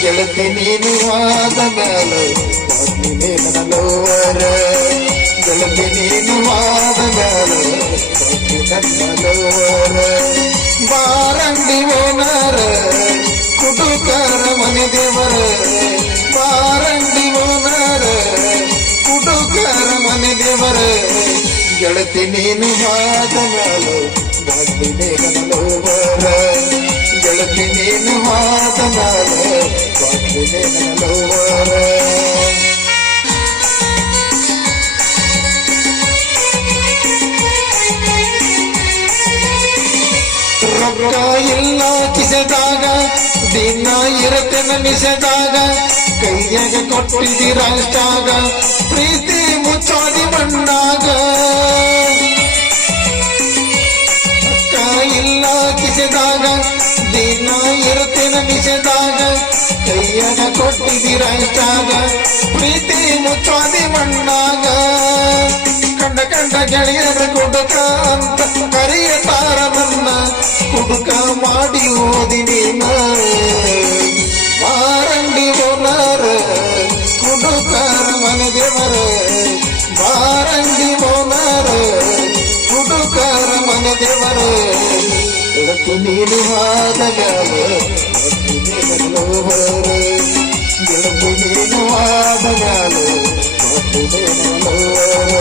ಗೆಳತಿ ನೀನು ಆದ ಮ್ಯಾಲ ಬಾಟ್ಲಿನೇ ನನ್ನ ಲವರ ಗೆಳತಿ ನೀನು ಆದ ಮ್ಯಾಲ ಬಾಟ್ಲಿ ನನ್ನ ಲವರ ಬಾರಂಡಿ ಓನರ ಕುಟುಕರ ಮನೆ ದೇವರ ಬಾರಂಡಿ ಓನರ ಕುಟುಕರ ಮನೆ ದೇವರ ಗೆಳತಿ ನೀನು ಆದ ಮ್ಯಾಲ ಬಾಟ್ಲಿನೇ ನನ್ನ ಲವರ ಗೆಳತಿ ನೀನು ಆದ ಮ್ಯಾಲ ಬಾಟ್ಲಿನೇ ನನ್ನ ಲವರ ರೊಕ್ಕ ಇಲ್ಲ ಕಿಸೆದಾಗ ದಿನ ಇರತ್ತೆ ನಿಸೆದಾಗ ಕೈಯಾಗ ಕೊಟ್ಟಿದ್ದೀರ ಅಷ್ಟಾಗ ಪ್ರೀತಿ ಮುಚ್ಚಾದಿ ಮಣ್ಣಾಗ ರೊಕ್ಕ ಇಲ್ಲ ಕಿಸೆದಾಗ ದಿನ ಇರತ್ತೆ ನಿಸೆದಾಗ ಕೈಯಾಗ ಕೊಟ್ಟಿದ್ದೀರ ಅಷ್ಟಾಗ ಪ್ರೀತಿ ಮುಚ್ಚಾದಿ ಮಣ್ಣಾಗ ಕಂಡ ಕಂಡ ಗೆಳೆಯರ ಕುಡುಕ ಅಂತ ಕರೆಯತಾರ ನನ್ನ ಕುಡುಕ ಮಾಡಿ ಓದಿ ನೀನ ಬಾರಂಡಿ ಓನರ ಕುಡುಕರ ಮನೆ ದೇವರ ಬಾರಂಡಿ ಓನರ ಕುಡುಕರ ಮನೆ ದೇವರ ಗೆಳತಿ ನೀನು ಆದ ಮ್ಯಾಲ ಬಾಟ್ಲಿನೇ ನನ್ನ ಲವರ ಗೆಳತಿ ನೀನು ಆದ ಮ್ಯಾಲ ಬಾಟ್ಲಿನೇ ನನ್ನ ಲವರ